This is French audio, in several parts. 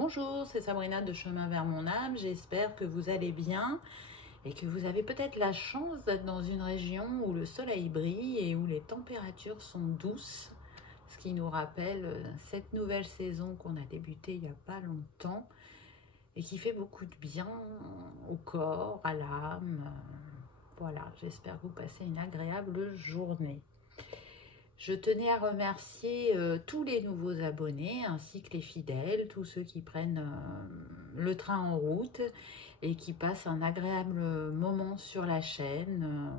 Bonjour, c'est Sabrina de Chemin vers mon âme. J'espère que vous allez bien et que vous avez peut-être la chance d'être dans une région où le soleil brille et où les températures sont douces, ce qui nous rappelle cette nouvelle saison qu'on a débutée il n'y a pas longtemps et qui fait beaucoup de bien au corps, à l'âme. Voilà, j'espère que vous passez une agréable journée. Je tenais à remercier tous les nouveaux abonnés ainsi que les fidèles, tous ceux qui prennent le train en route et qui passent un agréable moment sur la chaîne.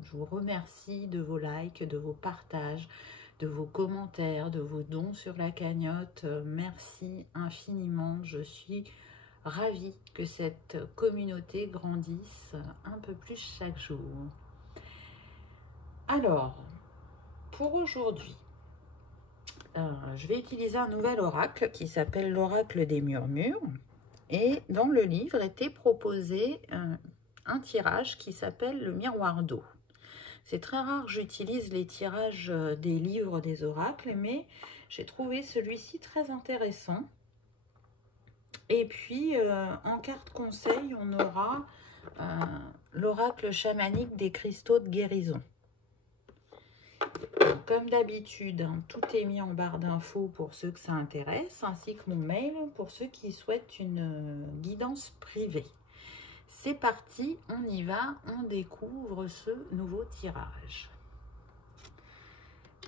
Je vous remercie de vos likes, de vos partages, de vos commentaires, de vos dons sur la cagnotte. Merci infiniment. Je suis ravie que cette communauté grandisse un peu plus chaque jour. Alors, pour aujourd'hui, je vais utiliser un nouvel oracle qui s'appelle l'oracle des murmures. Et dans le livre était proposé un tirage qui s'appelle le miroir d'eau. C'est très rare que j'utilise les tirages des livres des oracles, mais j'ai trouvé celui-ci très intéressant. Et puis, en carte conseil, on aura l'oracle chamanique des cristaux de guérison. Comme d'habitude, tout est mis en barre d'infos pour ceux que ça intéresse, ainsi que mon mail pour ceux qui souhaitent une guidance privée. C'est parti, on y va, on découvre ce nouveau tirage.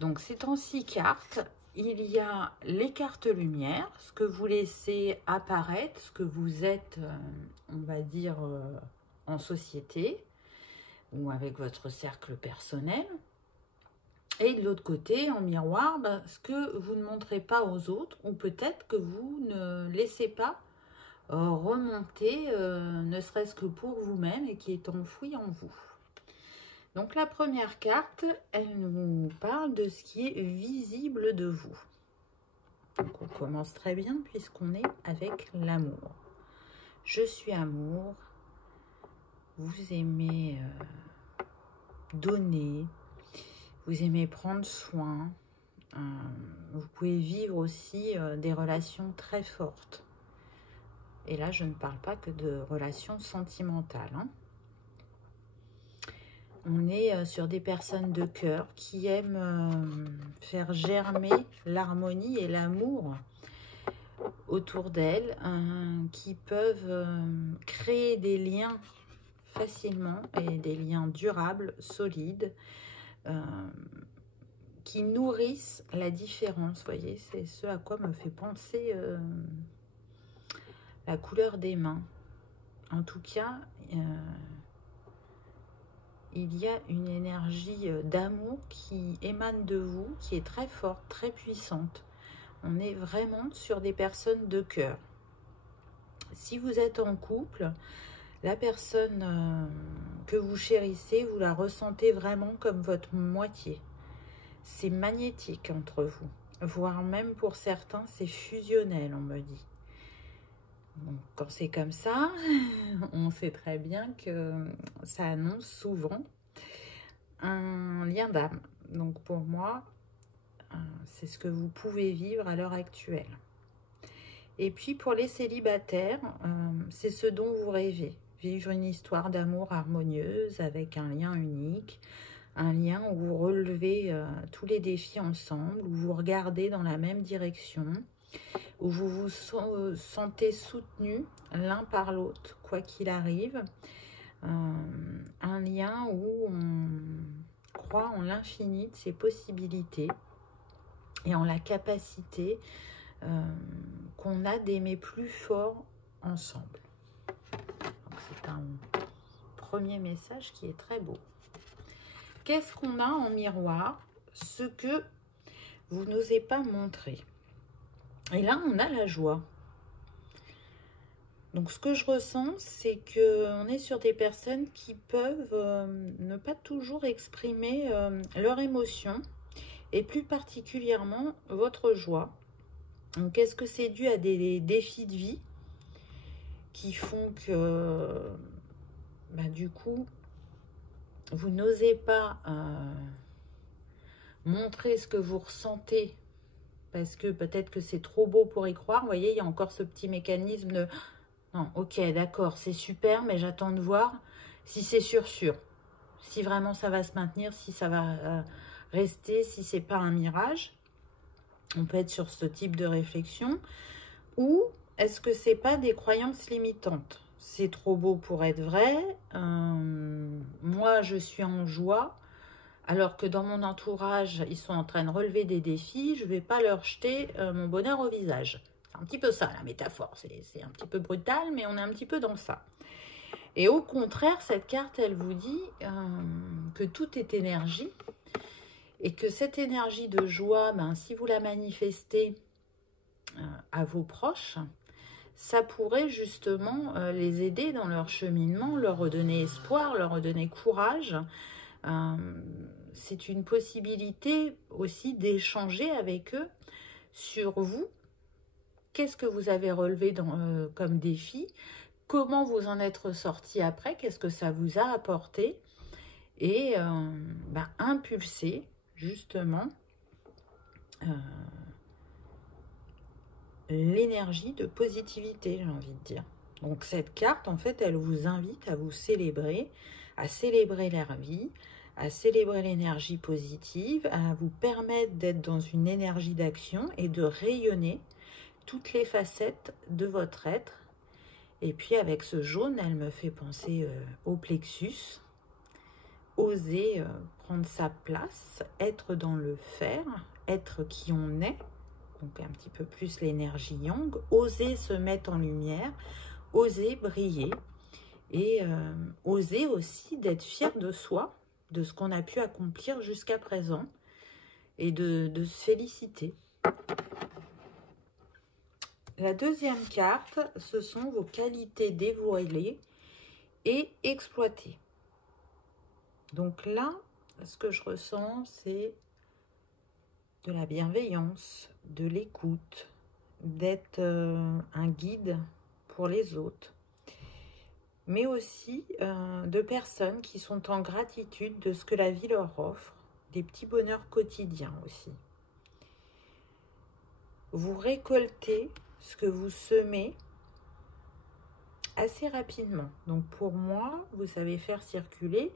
Donc c'est en 6 cartes. Il y a les cartes lumière, ce que vous laissez apparaître, ce que vous êtes, on va dire, en société ou avec votre cercle personnel. Et de l'autre côté, en miroir, ce que vous ne montrez pas aux autres, ou peut-être que vous ne laissez pas remonter, ne serait-ce que pour vous-même, et qui est enfoui en vous. Donc la première carte, elle nous parle de ce qui est visible de vous. Donc on commence très bien puisqu'on est avec l'amour. Je suis amour, vous aimez donner, vous aimez prendre soin, vous pouvez vivre aussi des relations très fortes. Et là, je ne parle pas que de relations sentimentales. Hein. On est sur des personnes de cœur qui aiment faire germer l'harmonie et l'amour autour d'elles, qui peuvent créer des liens facilement et des liens durables, solides, qui nourrissent la différence, vous voyez, c'est ce à quoi me fait penser la couleur des mains. En tout cas, il y a une énergie d'amour qui émane de vous, qui est très forte, très puissante. On est vraiment sur des personnes de cœur. Si vous êtes en couple, la personne que vous chérissez, vous la ressentez vraiment comme votre moitié. C'est magnétique entre vous, voire même pour certains, c'est fusionnel, on me dit. Donc, quand c'est comme ça, on sait très bien que ça annonce souvent un lien d'âme. Donc, pour moi, c'est ce que vous pouvez vivre à l'heure actuelle. Et puis, pour les célibataires, c'est ce dont vous rêvez. Vivre une histoire d'amour harmonieuse avec un lien unique, un lien où vous relevez tous les défis ensemble, où vous regardez dans la même direction, où vous vous sentez soutenus l'un par l'autre, quoi qu'il arrive. Un lien où on croit en l'infini de ses possibilités et en la capacité qu'on a d'aimer plus fort ensemble. C'est un premier message qui est très beau. Qu'est-ce qu'on a en miroir? Ce que vous n'osez pas montrer. Et là, on a la joie. Donc, ce que je ressens, c'est qu'on est sur des personnes qui peuvent ne pas toujours exprimer leurs émotions et plus particulièrement votre joie. Donc, est-ce que c'est dû à des défis de vie qui font que, du coup, vous n'osez pas montrer ce que vous ressentez parce que peut-être que c'est trop beau pour y croire. Vous voyez, il y a encore ce petit mécanisme de non, ok, d'accord, c'est super, mais j'attends de voir si c'est sûr, si vraiment ça va se maintenir, si ça va rester, si c'est pas un mirage. On peut être sur ce type de réflexion. Ou est-ce que c'est pas des croyances limitantes? C'est trop beau pour être vrai. Moi, je suis en joie. Alors que dans mon entourage, ils sont en train de relever des défis, je ne vais pas leur jeter mon bonheur au visage. C'est un petit peu ça, la métaphore. C'est un petit peu brutal, mais on est un petit peu dans ça. Et au contraire, cette carte, elle vous dit que tout est énergie. Et que cette énergie de joie, ben, si vous la manifestez à vos proches, ça pourrait justement les aider dans leur cheminement, leur redonner espoir, leur redonner courage. C'est une possibilité aussi d'échanger avec eux sur vous. Qu'est-ce que vous avez relevé comme défi? Comment vous en êtes ressorti après? Qu'est-ce que ça vous a apporté? Et impulser justement l'énergie de positivité, j'ai envie de dire. Donc cette carte, en fait, elle vous invite à vous célébrer, à célébrer la vie, à célébrer l'énergie positive, à vous permettre d'être dans une énergie d'action et de rayonner toutes les facettes de votre être. Et puis avec ce jaune, elle me fait penser au plexus, oser prendre sa place, être dans le faire, être qui on est, donc un petit peu plus l'énergie yang, oser se mettre en lumière, oser briller et oser aussi d'être fier de soi, de ce qu'on a pu accomplir jusqu'à présent et de se féliciter. La deuxième carte, ce sont vos qualités dévoilées et exploitées. Donc là, ce que je ressens, c'est de la bienveillance, de l'écoute, d'être un guide pour les autres, mais aussi de personnes qui sont en gratitude de ce que la vie leur offre, des petits bonheurs quotidiens aussi. Vous récoltez ce que vous semez assez rapidement. Donc pour moi, vous savez faire circuler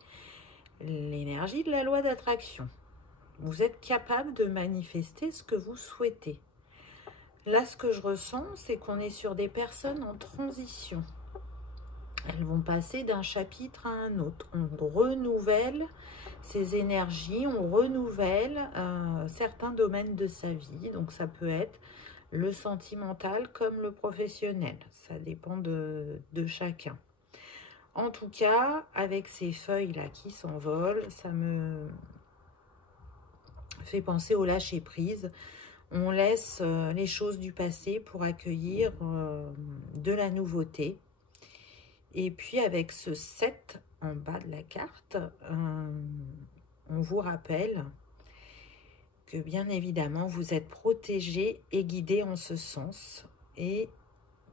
l'énergie de la loi d'attraction. Vous êtes capable de manifester ce que vous souhaitez. Là, ce que je ressens, c'est qu'on est sur des personnes en transition. Elles vont passer d'un chapitre à un autre. On renouvelle ses énergies, on renouvelle certains domaines de sa vie. Donc ça peut être le sentimental comme le professionnel. Ça dépend de chacun. En tout cas, avec ces feuilles-là qui s'envolent, ça me fait penser au lâcher-prise. On laisse les choses du passé pour accueillir de la nouveauté. Et puis avec ce 7 en bas de la carte, on vous rappelle que bien évidemment vous êtes protégé et guidé en ce sens. Et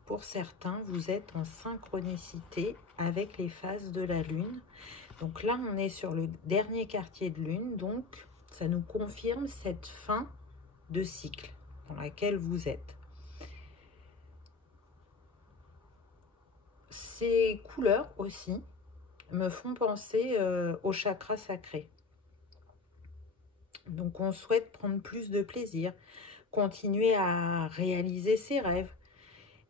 pour certains, vous êtes en synchronicité avec les phases de la Lune. Donc là, on est sur le dernier quartier de Lune, donc ça nous confirme cette fin de cycle dans laquelle vous êtes. Ces couleurs aussi me font penser au chakra sacré. Donc on souhaite prendre plus de plaisir, continuer à réaliser ses rêves.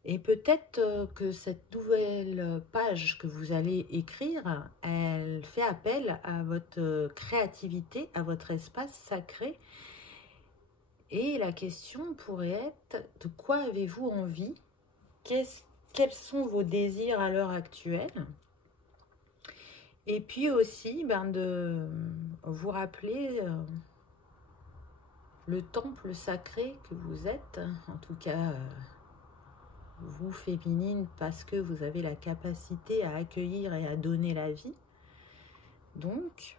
Et peut-être que cette nouvelle page que vous allez écrire, elle fait appel à votre créativité, à votre espace sacré. Et la question pourrait être, de quoi avez-vous envie? Quels sont vos désirs à l'heure actuelle? Et puis aussi, de vous rappeler le temple sacré que vous êtes, en tout cas vous féminine, parce que vous avez la capacité à accueillir et à donner la vie. Donc,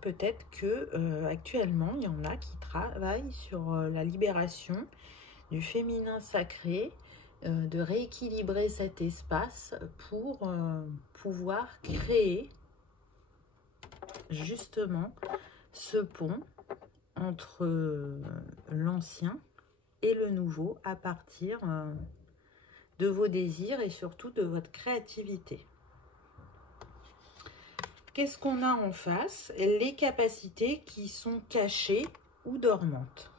peut-être que actuellement, il y en a qui travaillent sur la libération du féminin sacré, de rééquilibrer cet espace pour pouvoir créer justement ce pont entre l'ancien et le nouveau à partir de vos désirs et surtout de votre créativité. Qu'est-ce qu'on a en face? Les capacités qui sont cachées ou dormantes.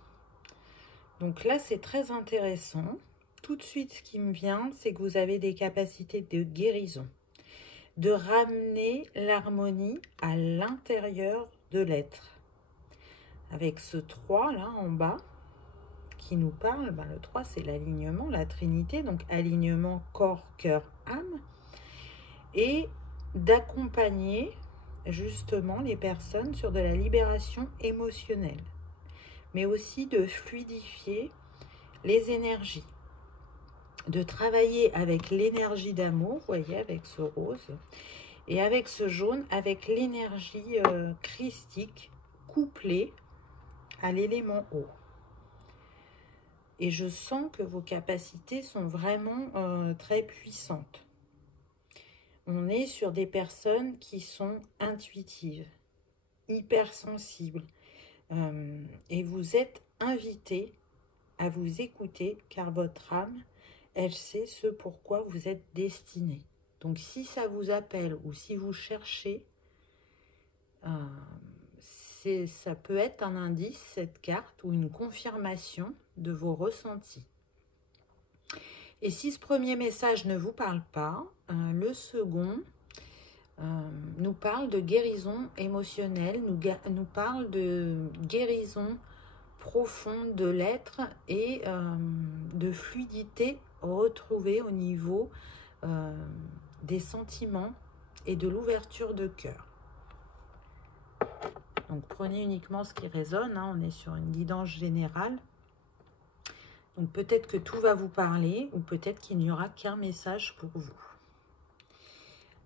Donc là, c'est très intéressant. Tout de suite, ce qui me vient, c'est que vous avez des capacités de guérison, de ramener l'harmonie à l'intérieur de l'être. Avec ce 3 là en bas, qui nous parle, ben le 3 c'est l'alignement, la trinité, donc alignement corps, cœur, âme, et d'accompagner justement les personnes sur de la libération émotionnelle, mais aussi de fluidifier les énergies, de travailler avec l'énergie d'amour, vous voyez, avec ce rose, et avec ce jaune, avec l'énergie christique couplée à l'élément eau. Et je sens que vos capacités sont vraiment très puissantes. On est sur des personnes qui sont intuitives, hypersensibles. Et vous êtes invités à vous écouter car votre âme, elle sait ce pourquoi vous êtes destiné. Donc si ça vous appelle ou si vous cherchez, ça peut être un indice, cette carte, ou une confirmation de vos ressentis. Et si ce premier message ne vous parle pas, le second nous parle de guérison émotionnelle, nous parle de guérison profonde de l'être et de fluidité retrouvée au niveau des sentiments et de l'ouverture de cœur. Donc prenez uniquement ce qui résonne, hein, on est sur une guidance générale. Donc peut-être que tout va vous parler ou peut-être qu'il n'y aura qu'un message pour vous.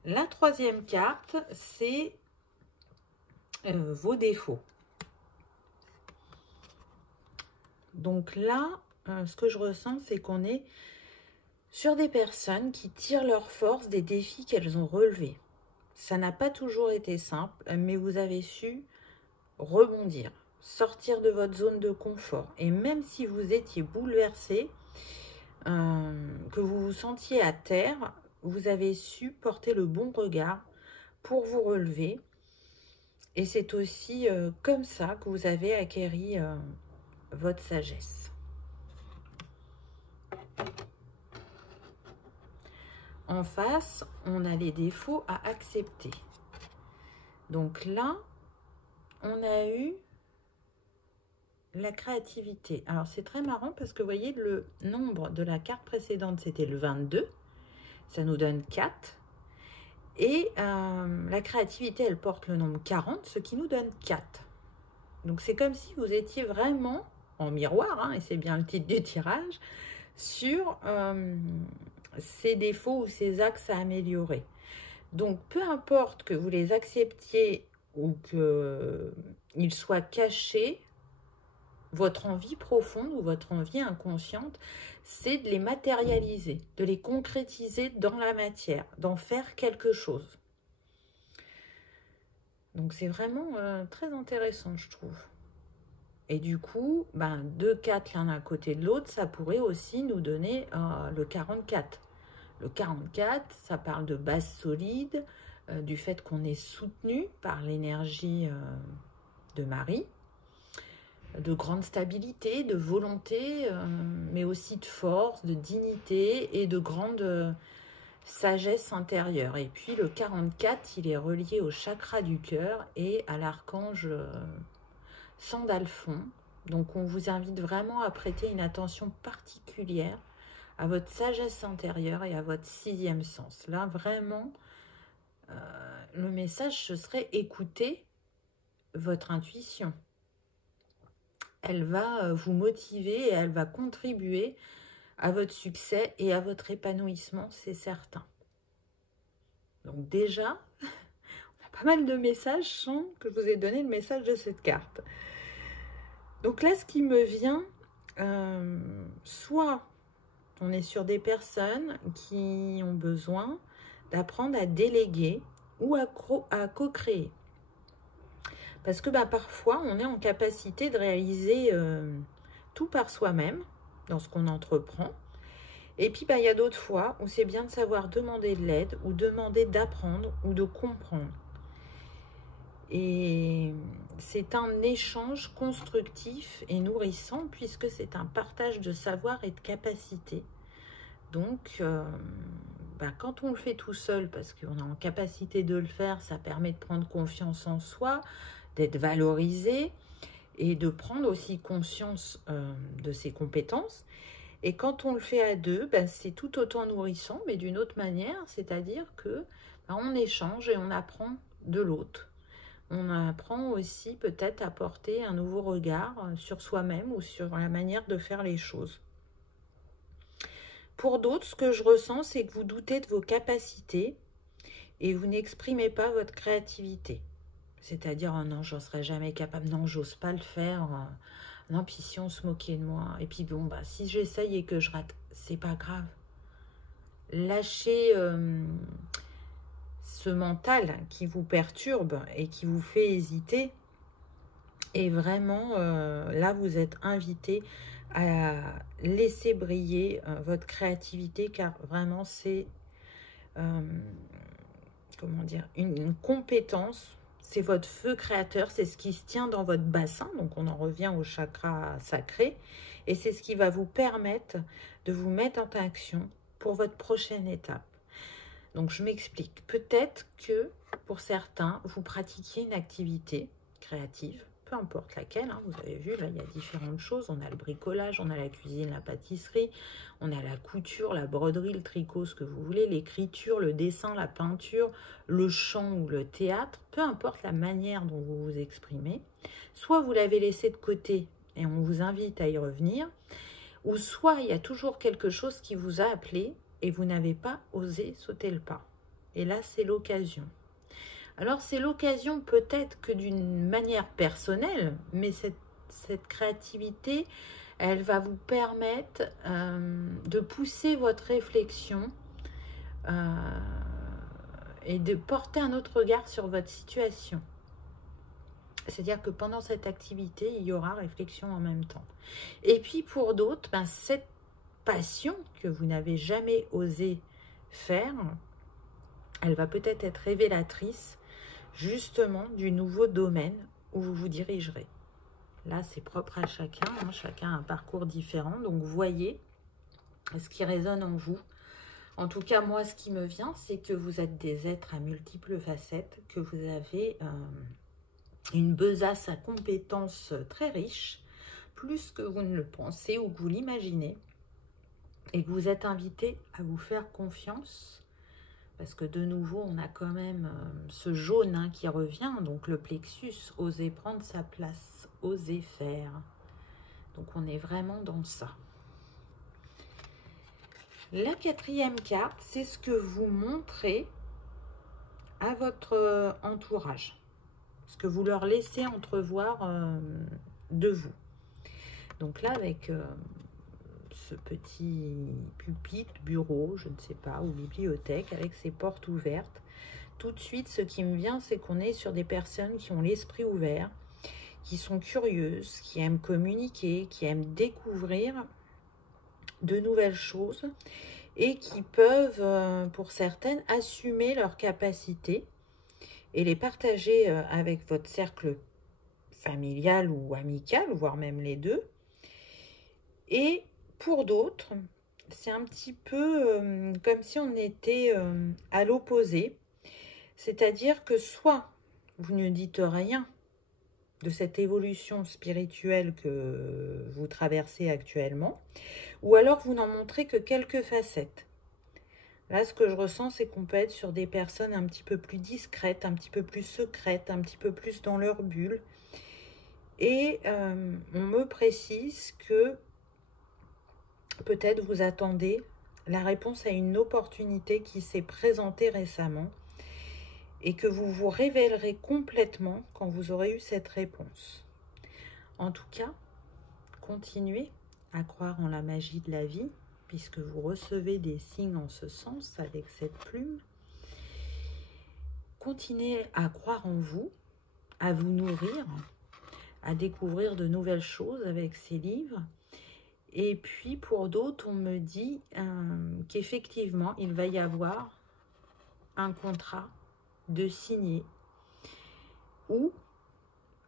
La troisième carte, c'est vos défauts. Donc là, ce que je ressens, c'est qu'on est sur des personnes qui tirent leur force des défis qu'elles ont relevés. Ça n'a pas toujours été simple, mais vous avez su rebondir, sortir de votre zone de confort. Et même si vous étiez bouleversé, que vous vous sentiez à terre, vous avez su porter le bon regard pour vous relever. Et c'est aussi comme ça que vous avez acquéri votre sagesse. En face, on a les défauts à accepter. Donc là, on a eu la créativité. Alors, c'est très marrant parce que vous voyez, le nombre de la carte précédente, c'était le 22. Ça nous donne 4. Et la créativité, elle porte le nombre 40, ce qui nous donne 4. Donc, c'est comme si vous étiez vraiment en miroir, hein, et c'est bien le titre du tirage, sur ces défauts ou ces axes à améliorer. Donc, peu importe que vous les acceptiez ou qu'ils soient cachés, votre envie profonde ou votre envie inconsciente, c'est de les matérialiser, de les concrétiser dans la matière, d'en faire quelque chose. Donc, c'est vraiment très intéressant, je trouve. Et du coup, ben, 2 4 l'un à côté de l'autre, ça pourrait aussi nous donner le 44. Le 44, ça parle de base solide, du fait qu'on est soutenu par l'énergie de Marie, de grande stabilité, de volonté, mais aussi de force, de dignité et de grande sagesse intérieure. Et puis le 44, il est relié au chakra du cœur et à l'archange Sandalphon. Donc on vous invite vraiment à prêter une attention particulière à votre sagesse intérieure et à votre 6e sens. Là, vraiment, le message, ce serait écouter votre intuition. Elle va vous motiver et elle va contribuer à votre succès et à votre épanouissement, c'est certain. Donc déjà, on a pas mal de messages sans que je vous ai donné le message de cette carte. Donc là, ce qui me vient, soit on est sur des personnes qui ont besoin d'apprendre à déléguer ou à co-créer. Parce que parfois, on est en capacité de réaliser tout par soi-même dans ce qu'on entreprend. Et puis, il y a d'autres fois où c'est bien de savoir demander de l'aide ou demander d'apprendre ou de comprendre. Et c'est un échange constructif et nourrissant puisque c'est un partage de savoir et de capacité. Donc, quand on le fait tout seul, parce qu'on est en capacité de le faire, ça permet de prendre confiance en soi, d'être valorisé et de prendre aussi conscience de ses compétences. Et quand on le fait à deux, c'est tout autant nourrissant, mais d'une autre manière, c'est-à-dire que on échange et on apprend de l'autre. On apprend aussi peut-être à porter un nouveau regard sur soi-même ou sur la manière de faire les choses. Pour d'autres, ce que je ressens, c'est que vous doutez de vos capacités et vous n'exprimez pas votre créativité. C'est-à-dire, oh non, j'en serais jamais capable, non, j'ose pas le faire, non, puis si on se moquait de moi, et puis bon, si j'essaye et que je rate, c'est pas grave. Lâchez ce mental qui vous perturbe et qui vous fait hésiter. Et vraiment, là, vous êtes invité à laisser briller votre créativité, car vraiment, c'est comment dire, une compétence. C'est votre feu créateur, c'est ce qui se tient dans votre bassin. Donc, on en revient au chakra sacré. Et c'est ce qui va vous permettre de vous mettre en action pour votre prochaine étape. Donc, je m'explique. Peut-être que pour certains, vous pratiquiez une activité créative, peu importe laquelle. Vous avez vu, là, il y a différentes choses. On a le bricolage, on a la cuisine, la pâtisserie, on a la couture, la broderie, le tricot, ce que vous voulez, l'écriture, le dessin, la peinture, le chant ou le théâtre. Peu importe la manière dont vous vous exprimez. Soit vous l'avez laissé de côté et on vous invite à y revenir, ou soit il y a toujours quelque chose qui vous a appelé et vous n'avez pas osé sauter le pas. Et là, c'est l'occasion. Alors, c'est l'occasion peut-être que d'une manière personnelle, mais cette créativité, elle va vous permettre de pousser votre réflexion et de porter un autre regard sur votre situation. C'est-à-dire que pendant cette activité, il y aura réflexion en même temps. Et puis pour d'autres, cette passion que vous n'avez jamais osé faire, elle va peut-être être révélatrice justement du nouveau domaine où vous vous dirigerez. Là, c'est propre à chacun, chacun a un parcours différent. Donc, voyez ce qui résonne en vous. En tout cas, moi, ce qui me vient, c'est que vous êtes des êtres à multiples facettes, que vous avez une besace à compétences très riche, plus que vous ne le pensez ou que vous l'imaginez, et que vous êtes invité à vous faire confiance. Parce que de nouveau, on a quand même ce jaune qui revient, donc le plexus, oser prendre sa place, oser faire. Donc on est vraiment dans ça. La quatrième carte, c'est ce que vous montrez à votre entourage. Ce que vous leur laissez entrevoir de vous. Donc là, avec ce petit pupitre, bureau, je ne sais pas, ou bibliothèque, avec ses portes ouvertes. Tout de suite, ce qui me vient, c'est qu'on est sur des personnes qui ont l'esprit ouvert, qui sont curieuses, qui aiment communiquer, qui aiment découvrir de nouvelles choses et qui peuvent, pour certaines, assumer leurs capacités et les partager avec votre cercle familial ou amical, voire même les deux. Et pour d'autres, c'est un petit peu comme si on était à l'opposé. C'est-à-dire que soit vous ne dites rien de cette évolution spirituelle que vous traversez actuellement, ou alors vous n'en montrez que quelques facettes. Là, ce que je ressens, c'est qu'on peut être sur des personnes un petit peu plus discrètes, un petit peu plus secrètes, un petit peu plus dans leur bulle. Et on me précise que peut-être vous attendez la réponse à une opportunité qui s'est présentée récemment et que vous vous révélerez complètement quand vous aurez eu cette réponse. En tout cas, continuez à croire en la magie de la vie puisque vous recevez des signes en ce sens avec cette plume. Continuez à croire en vous, à vous nourrir, à découvrir de nouvelles choses avec ces livres. Et puis pour d'autres, on me dit qu'effectivement, il va y avoir un contrat de signer ou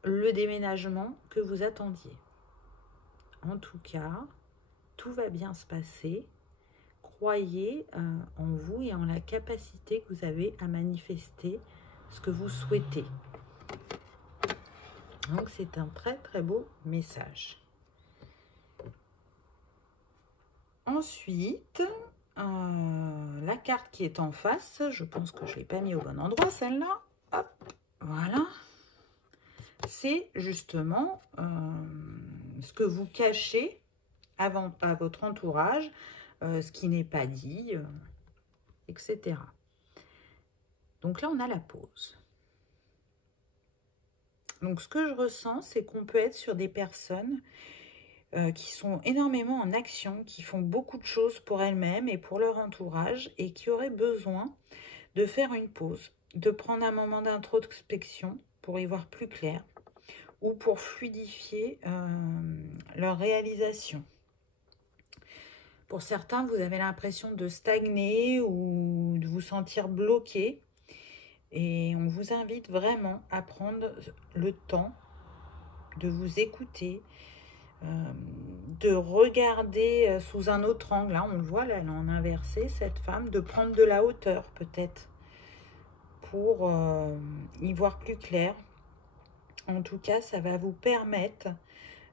le déménagement que vous attendiez. En tout cas, tout va bien se passer. Croyez en vous et en la capacité que vous avez à manifester ce que vous souhaitez. Donc c'est un très très beau message. Ensuite, la carte qui est en face, je pense que je ne l'ai pas mis au bon endroit, celle-là. Hop, voilà. C'est justement ce que vous cachez à votre entourage, ce qui n'est pas dit, etc. Donc là, on a la pause. Donc, ce que je ressens, c'est qu'on peut être sur des personnes qui sont énormément en action, qui font beaucoup de choses pour elles-mêmes et pour leur entourage et qui auraient besoin de faire une pause, de prendre un moment d'introspection pour y voir plus clair ou pour fluidifier leur réalisation. Pour certains, vous avez l'impression de stagner ou de vous sentir bloqué. Et on vous invite vraiment à prendre le temps de vous écouter, de regarder sous un autre angle. Là, on le voit, là, elle est en inversé, cette femme, de prendre de la hauteur peut-être pour y voir plus clair. En tout cas, ça va vous permettre,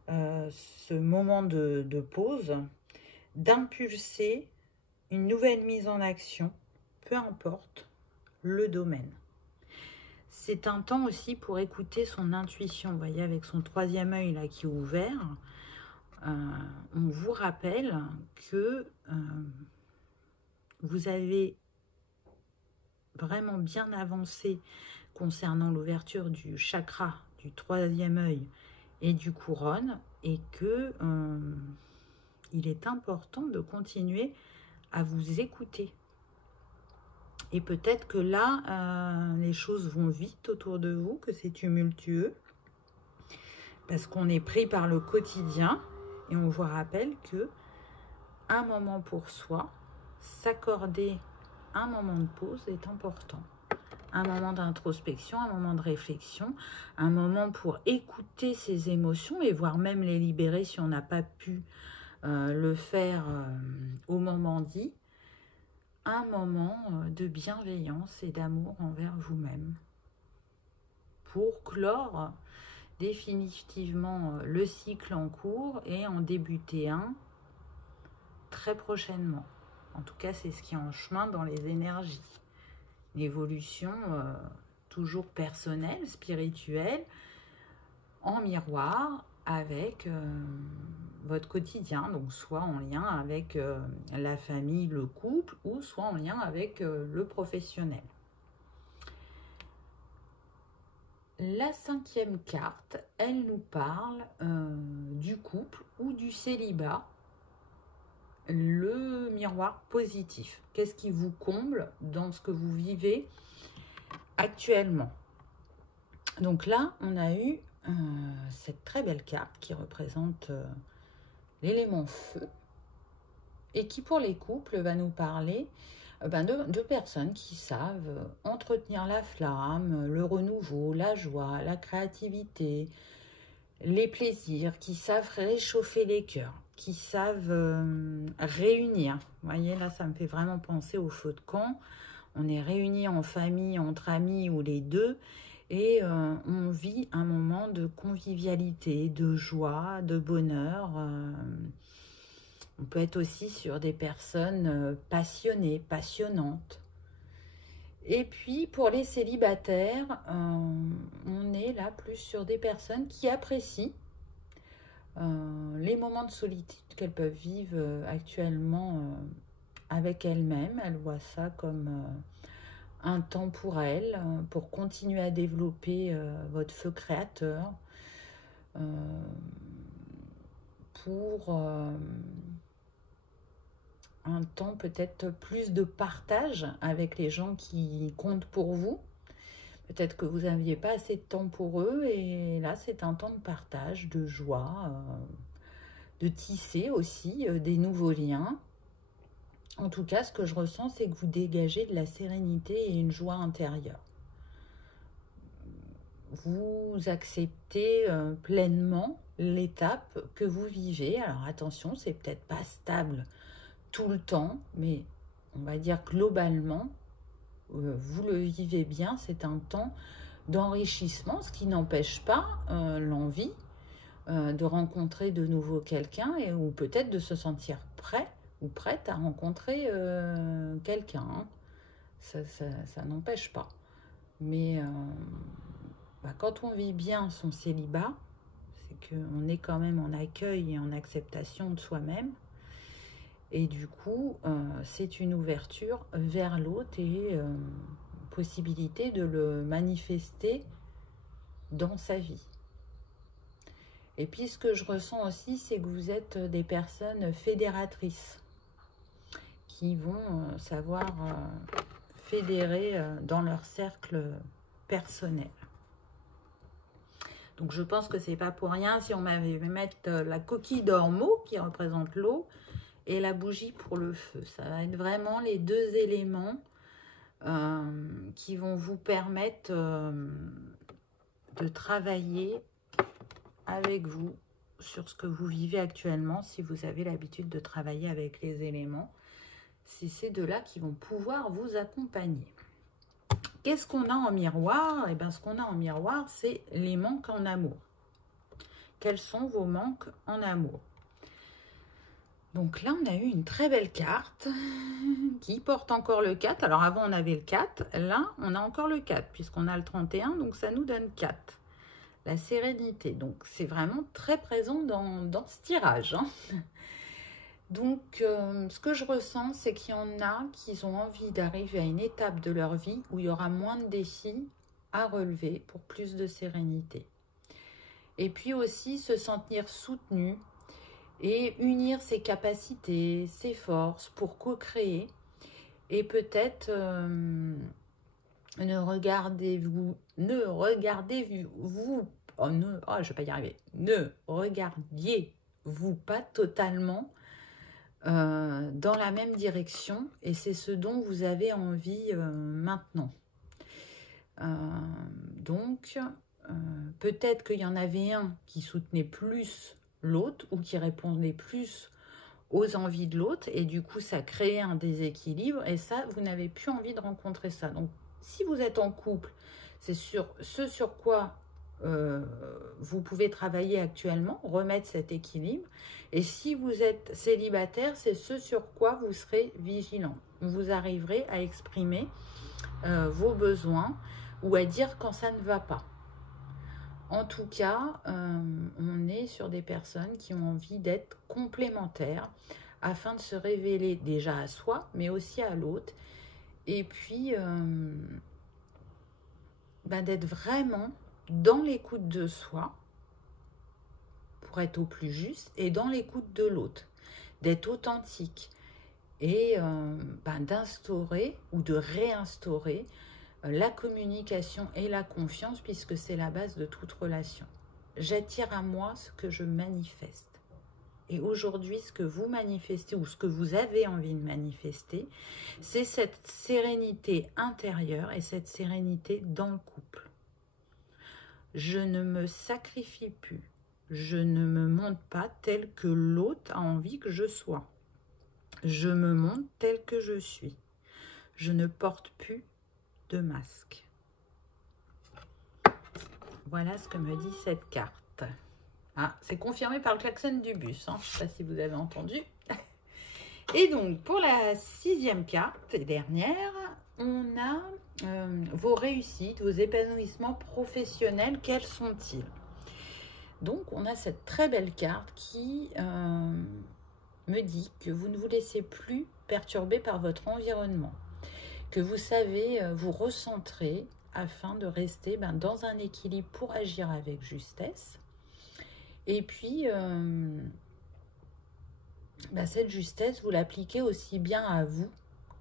ce moment de pause, d'impulser une nouvelle mise en action, peu importe le domaine. C'est un temps aussi pour écouter son intuition. Vous voyez, avec son troisième œil là qui est ouvert, on vous rappelle que vous avez vraiment bien avancé concernant l'ouverture du chakra, du troisième œil et du couronne, et que il est important de continuer à vous écouter. Et peut-être que là, les choses vont vite autour de vous, que c'est tumultueux, parce qu'on est pris par le quotidien, et on vous rappelle que un moment pour soi, s'accorder un moment de pause est important. Un moment d'introspection, un moment de réflexion, un moment pour écouter ses émotions et voire même les libérer si on n'a pas pu le faire au moment dit. Un moment de bienveillance et d'amour envers vous-même pour clore définitivement le cycle en cours et en débuter un très prochainement. En tout cas, c'est ce qui est en chemin dans les énergies. L'évolution toujours personnelle, spirituelle, en miroir avec votre quotidien, donc soit en lien avec la famille, le couple, ou soit en lien avec le professionnel. La cinquième carte, elle nous parle du couple ou du célibat, le miroir positif. Qu'est-ce qui vous comble dans ce que vous vivez actuellement? Donc là, on a eu cette très belle carte qui représente l'élément feu et qui pour les couples va nous parler de personnes qui savent entretenir la flamme, le renouveau, la joie, la créativité, les plaisirs, qui savent réchauffer les cœurs, qui savent réunir. Vous voyez, là, ça me fait vraiment penser au feu de camp. On est réunis en famille, entre amis ou les deux, et on vit un moment de convivialité, de joie, de bonheur. On peut être aussi sur des personnes passionnées, passionnantes. Et puis, pour les célibataires, on est là plus sur des personnes qui apprécient les moments de solitude qu'elles peuvent vivre actuellement avec elles-mêmes. Elles voient ça comme un temps pour elles, pour continuer à développer votre feu créateur, pour un temps peut-être plus de partage avec les gens qui comptent pour vous, Peut-être que vous n'aviez pas assez de temps pour eux et là, c'est un temps de partage, de joie, de tisser aussi des nouveaux liens. En tout cas, ce que je ressens, c'est que vous dégagez de la sérénité et une joie intérieure. Vous acceptez pleinement l'étape que vous vivez. Alors attention, c'est peut-être pas stable tout le temps, mais on va dire globalement, vous le vivez bien. C'est un temps d'enrichissement, ce qui n'empêche pas l'envie de rencontrer de nouveau quelqu'un ou peut-être de se sentir prêt ou prête à rencontrer quelqu'un. Hein. Ça n'empêche pas. Mais quand on vit bien son célibat, c'est qu'on est quand même en accueil et en acceptation de soi-même. Et du coup, c'est une ouverture vers l'autre et possibilité de le manifester dans sa vie. Et puis, ce que je ressens aussi, c'est que vous êtes des personnes fédératrices qui vont savoir fédérer dans leur cercle personnel. Donc, je pense que c'est pas pour rien si on m'avait mettre la coquille d'ormeau qui représente l'eau et la bougie pour le feu. Ça va être vraiment les deux éléments qui vont vous permettre de travailler avec vous sur ce que vous vivez actuellement, si vous avez l'habitude de travailler avec les éléments. C'est ces deux-là qui vont pouvoir vous accompagner. Qu'est-ce qu'on a en miroir? Eh bien, ce qu'on a en miroir, c'est les manques en amour. Quels sont vos manques en amour? Donc là, on a eu une très belle carte qui porte encore le 4. Alors avant, on avait le 4. Là, on a encore le 4 puisqu'on a le 31. Donc ça nous donne 4. La sérénité. Donc c'est vraiment très présent dans ce tirage. Hein. Donc ce que je ressens, c'est qu'il y en a qui ont envie d'arriver à une étape de leur vie où il y aura moins de défis à relever pour plus de sérénité. Et puis aussi se sentir soutenu et unir ses capacités, ses forces pour co-créer. Et peut-être ne regardiez-vous pas totalement dans la même direction, et c'est ce dont vous avez envie maintenant. Donc, peut-être qu'il y en avait un qui soutenait plus l'autre ou qui répondait plus aux envies de l'autre, et du coup ça crée un déséquilibre, et ça, vous n'avez plus envie de rencontrer ça. Donc si vous êtes en couple, c'est sur ce sur quoi vous pouvez travailler actuellement, remettre cet équilibre. Et si vous êtes célibataire, c'est ce sur quoi vous serez vigilant. Vous arriverez à exprimer vos besoins ou à dire quand ça ne va pas. En tout cas, on est sur des personnes qui ont envie d'être complémentaires afin de se révéler déjà à soi, mais aussi à l'autre. Et puis, d'être vraiment dans l'écoute de soi, pour être au plus juste, et dans l'écoute de l'autre, d'être authentique et d'instaurer ou de réinstaurer la communication et la confiance, puisque c'est la base de toute relation. J'attire à moi ce que je manifeste. Et aujourd'hui, ce que vous manifestez ou ce que vous avez envie de manifester, c'est cette sérénité intérieure et cette sérénité dans le couple. Je ne me sacrifie plus. Je ne me montre pas tel que l'autre a envie que je sois. Je me montre tel que je suis. Je ne porte plus de masque. Voilà ce que me dit cette carte. Ah, c'est confirmé par le klaxon du bus. Hein. Je ne sais pas si vous avez entendu. Et donc, pour la 6e carte et dernière, on a vos réussites, vos épanouissements professionnels. Quels sont-ils? Donc, on a cette très belle carte qui me dit que vous ne vous laissez plus perturber par votre environnement, que vous savez vous recentrer afin de rester dans un équilibre pour agir avec justesse. Et puis, cette justesse, vous l'appliquez aussi bien à vous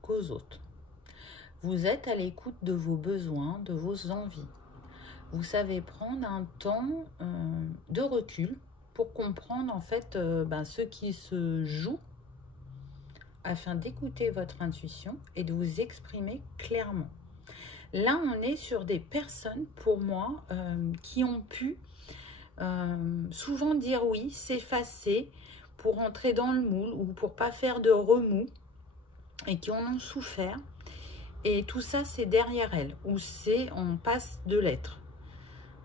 qu'aux autres. Vous êtes à l'écoute de vos besoins, de vos envies. Vous savez prendre un temps de recul pour comprendre en fait ce qui se joue afin d'écouter votre intuition et de vous exprimer clairement. Là, on est sur des personnes, pour moi, qui ont pu souvent dire oui, s'effacer pour entrer dans le moule ou pour pas faire de remous et qui en ont souffert. Et tout ça, c'est derrière elles, ou c'est on passe de l'être.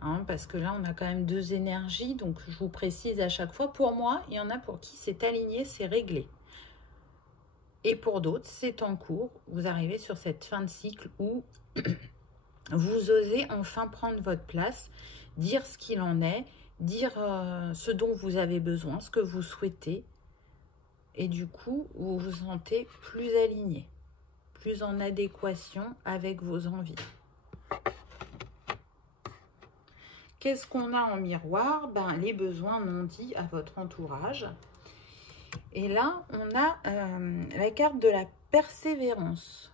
Hein, parce que là, on a quand même deux énergies, donc je vous précise à chaque fois. Pour moi, il y en a pour qui c'est aligné, c'est réglé. Et pour d'autres, c'est en cours. Vous arrivez sur cette fin de cycle où vous osez enfin prendre votre place, dire ce qu'il en est, dire ce dont vous avez besoin, ce que vous souhaitez. Et du coup, vous vous sentez plus aligné, plus en adéquation avec vos envies. Qu'est-ce qu'on a en miroir? Les besoins non dits à votre entourage. Et là, on a la carte de la persévérance.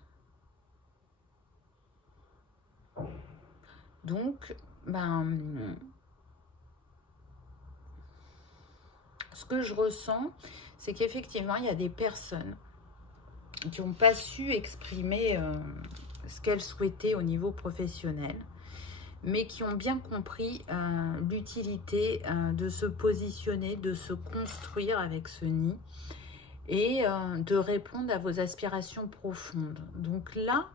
Donc, ce que je ressens, c'est qu'effectivement, il y a des personnes qui n'ont pas su exprimer ce qu'elles souhaitaient au niveau professionnel, mais qui ont bien compris l'utilité de se positionner, de se construire avec ce nid et de répondre à vos aspirations profondes. Donc là,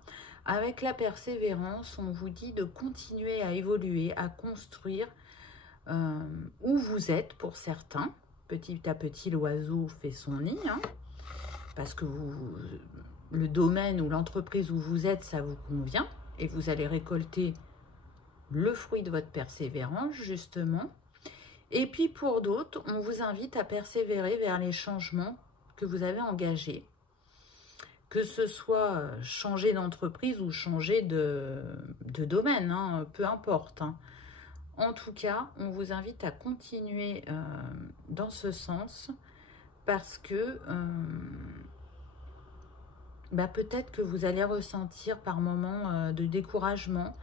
avec la persévérance, on vous dit de continuer à évoluer, à construire où vous êtes pour certains. Petit à petit, l'oiseau fait son nid, hein, parce que le domaine ou l'entreprise où vous êtes, ça vous convient et vous allez récolter le fruit de votre persévérance, justement. Et puis pour d'autres, on vous invite à persévérer vers les changements que vous avez engagés. Que ce soit changer d'entreprise ou changer de domaine, hein, peu importe. Hein. En tout cas, on vous invite à continuer dans ce sens parce que peut-être que vous allez ressentir par moments de découragement,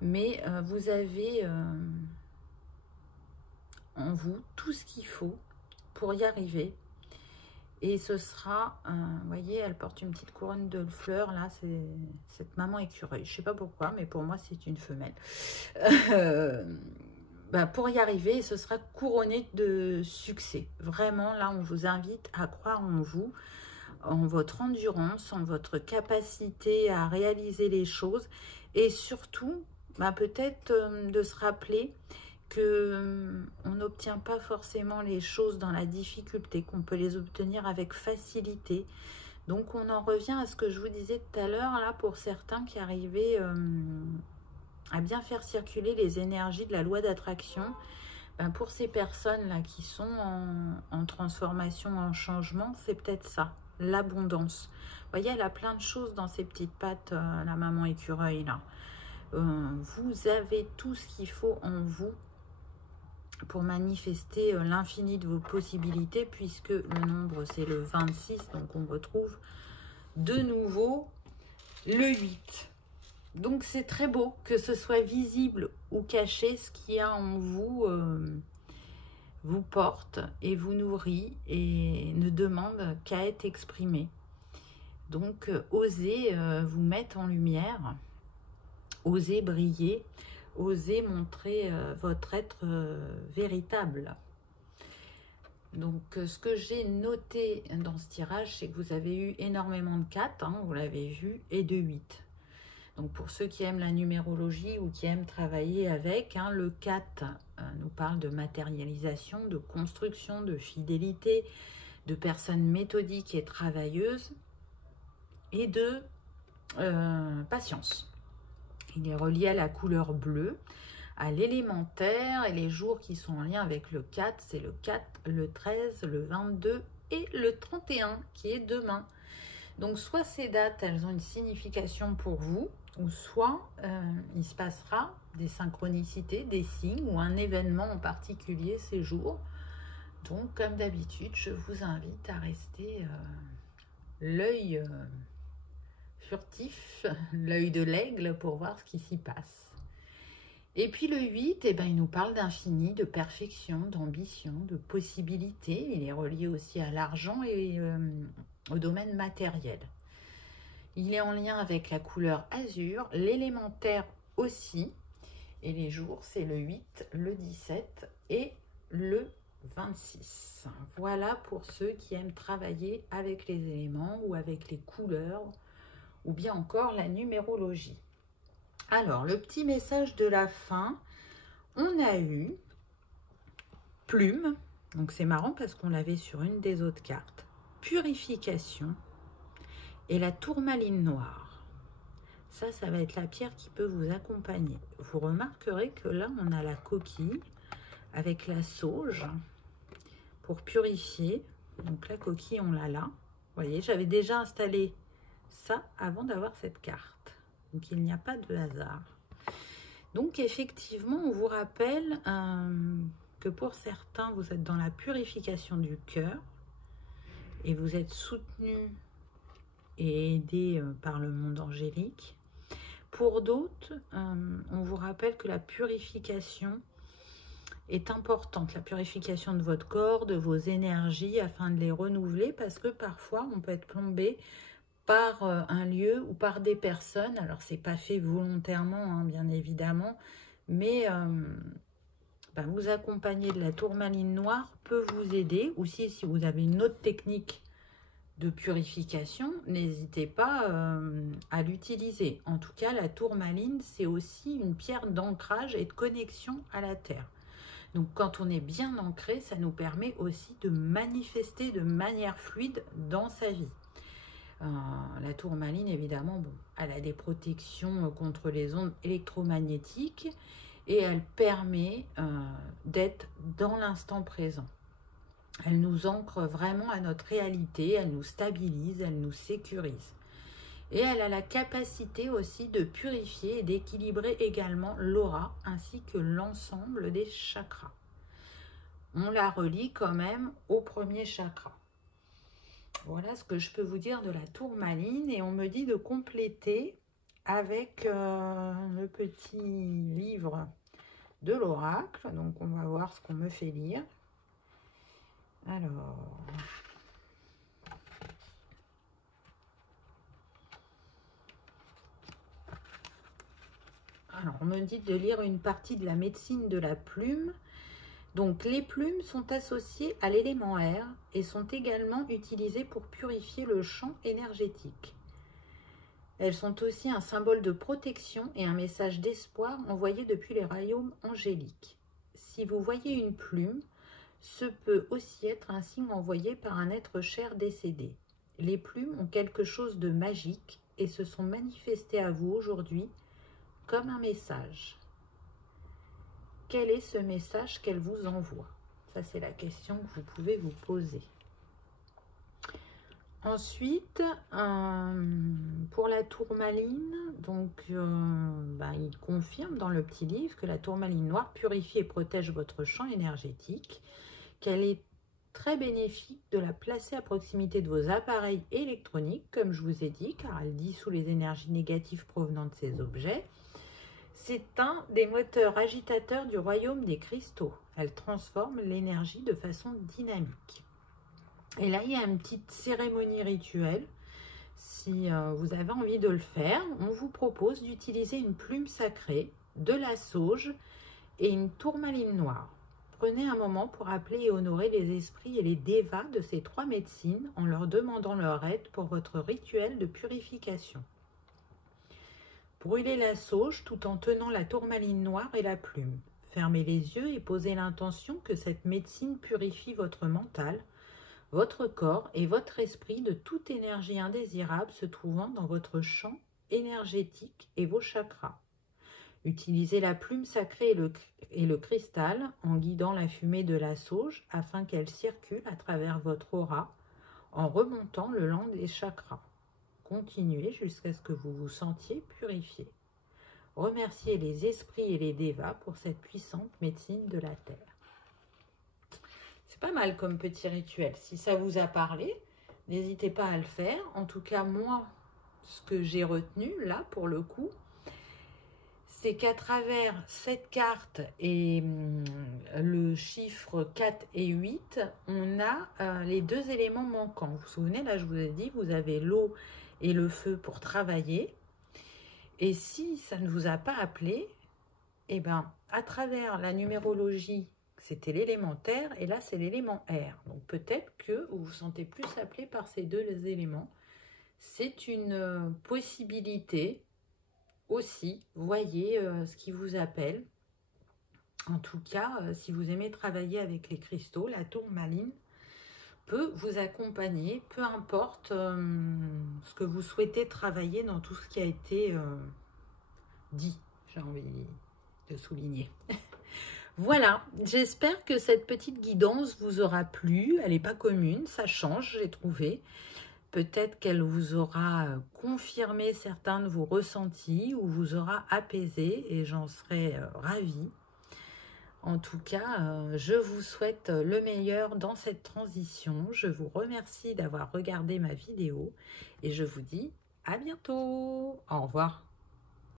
mais vous avez en vous tout ce qu'il faut pour y arriver. Et ce sera, vous voyez, elle porte une petite couronne de fleurs, là, c'est cette maman écureuil. Je ne sais pas pourquoi, mais pour moi, c'est une femelle. Pour y arriver, ce sera couronné de succès. Vraiment, là, on vous invite à croire en vous, en votre endurance, en votre capacité à réaliser les choses. Et surtout, peut-être de se rappeler qu'on n'obtient pas forcément les choses dans la difficulté, qu'on peut les obtenir avec facilité. Donc on en revient à ce que je vous disais tout à l'heure, là, pour certains qui arrivaient à bien faire circuler les énergies de la loi d'attraction. Pour ces personnes-là qui sont en transformation, en changement, c'est peut-être ça, l'abondance. Vous voyez, elle a plein de choses dans ses petites pattes, la maman écureuil, là. Vous avez tout ce qu'il faut en vous pour manifester l'infini de vos possibilités, puisque le nombre, c'est le 26, donc on retrouve de nouveau le 8. Donc, c'est très beau, que ce soit visible ou caché, ce qu'il y a en vous vous porte et vous nourrit et ne demande qu'à être exprimé. Donc, osez vous mettre en lumière, osez briller, osez montrer votre être véritable. Donc, ce que j'ai noté dans ce tirage, c'est que vous avez eu énormément de 4, hein, vous l'avez vu, et de 8. Donc, pour ceux qui aiment la numérologie ou qui aiment travailler avec, hein, le 4 nous parle de matérialisation, de construction, de fidélité, de personnes méthodiques et travailleuses et de patience. Il est relié à la couleur bleue, à l'élémentaire, et les jours qui sont en lien avec le 4, c'est le 4, le 13, le 22 et le 31 qui est demain. Donc soit ces dates, elles ont une signification pour vous, ou soit il se passera des synchronicités, des signes ou un événement en particulier ces jours. Donc comme d'habitude, je vous invite à rester l'œil furtif, l'œil de l'aigle pour voir ce qui s'y passe. Et puis le 8, eh ben, il nous parle d'infini, de perfection, d'ambition, de possibilités. Il est relié aussi à l'argent et au domaine matériel. Il est en lien avec la couleur azur, l'élémentaire aussi. Et les jours, c'est le 8, le 17 et le 26. Voilà pour ceux qui aiment travailler avec les éléments ou avec les couleurs ou bien encore la numérologie. Alors, le petit message de la fin, on a eu plume, donc c'est marrant parce qu'on l'avait sur une des autres cartes, purification et la tourmaline noire. Ça va être la pierre qui peut vous accompagner. Vous remarquerez que là, on a la coquille avec la sauge pour purifier. Donc la coquille, on l'a là. Vous voyez, j'avais déjà installé ça avant d'avoir cette carte. Donc, il n'y a pas de hasard. Donc, effectivement, on vous rappelle que pour certains, vous êtes dans la purification du cœur et vous êtes soutenu et aidé par le monde angélique. Pour d'autres, on vous rappelle que la purification est importante. La purification de votre corps, de vos énergies, afin de les renouveler, parce que parfois, on peut être plombé par un lieu ou par des personnes. Alors, c'est pas fait volontairement, hein, bien évidemment, mais vous accompagner de la tourmaline noire peut vous aider. Aussi, si vous avez une autre technique de purification, n'hésitez pas à l'utiliser. En tout cas, la tourmaline, c'est aussi une pierre d'ancrage et de connexion à la terre. Donc, quand on est bien ancré, ça nous permet aussi de manifester de manière fluide dans sa vie. La tourmaline, évidemment, bon, elle a des protections contre les ondes électromagnétiques et elle permet d'être dans l'instant présent. Elle nous ancre vraiment à notre réalité, elle nous stabilise, elle nous sécurise. Et elle a la capacité aussi de purifier et d'équilibrer également l'aura ainsi que l'ensemble des chakras. On la relie quand même au premier chakra. Voilà ce que je peux vous dire de la tourmaline. Et on me dit de compléter avec le petit livre de l'oracle. Donc, on va voir ce qu'on me fait lire. Alors, on me dit de lire une partie de la médecine de la plume. Donc, les plumes sont associées à l'élément air et sont également utilisées pour purifier le champ énergétique. Elles sont aussi un symbole de protection et un message d'espoir envoyé depuis les royaumes angéliques. Si vous voyez une plume, ce peut aussi être un signe envoyé par un être cher décédé. Les plumes ont quelque chose de magique et se sont manifestées à vous aujourd'hui comme un message. Quel est ce message qu'elle vous envoie? Ça, c'est la question que vous pouvez vous poser. Ensuite, pour la tourmaline, donc, il confirme dans le petit livre que la tourmaline noire purifie et protège votre champ énergétique, qu'elle est très bénéfique de la placer à proximité de vos appareils électroniques, comme je vous ai dit, car elle dissout les énergies négatives provenant de ces objets. C'est un des moteurs agitateurs du royaume des cristaux. Elle transforme l'énergie de façon dynamique. Et là, il y a une petite cérémonie rituelle. Si vous avez envie de le faire, on vous propose d'utiliser une plume sacrée, de la sauge et une tourmaline noire. Prenez un moment pour appeler et honorer les esprits et les dévas de ces trois médecines en leur demandant leur aide pour votre rituel de purification. Brûlez la sauge tout en tenant la tourmaline noire et la plume. Fermez les yeux et posez l'intention que cette médecine purifie votre mental, votre corps et votre esprit de toute énergie indésirable se trouvant dans votre champ énergétique et vos chakras. Utilisez la plume sacrée et le cristal en guidant la fumée de la sauge afin qu'elle circule à travers votre aura en remontant le long des chakras. Continuez jusqu'à ce que vous vous sentiez purifié. Remerciez les esprits et les dévas pour cette puissante médecine de la Terre. C'est pas mal comme petit rituel. Si ça vous a parlé, n'hésitez pas à le faire. En tout cas, moi, ce que j'ai retenu là pour le coup, c'est qu'à travers cette carte et le chiffre 4 et 8, on a les deux éléments manquants. Vous vous souvenez, là je vous ai dit, vous avez l'eau et le feu pour travailler. Et si ça ne vous a pas appelé, eh ben, à travers la numérologie, c'était l'élémentaire et là c'est l'élément R. Donc peut-être que vous vous sentez plus appelé par ces deux éléments. C'est une possibilité aussi. Voyez ce qui vous appelle. En tout cas, si vous aimez travailler avec les cristaux, la tourmaline peut vous accompagner, peu importe ce que vous souhaitez travailler dans tout ce qui a été dit, j'ai envie de souligner. Voilà, j'espère que cette petite guidance vous aura plu. Elle n'est pas commune, ça change, j'ai trouvé. Peut-être qu'elle vous aura confirmé certains de vos ressentis ou vous aura apaisé et j'en serais ravie. En tout cas, je vous souhaite le meilleur dans cette transition. Je vous remercie d'avoir regardé ma vidéo et je vous dis à bientôt. Au revoir.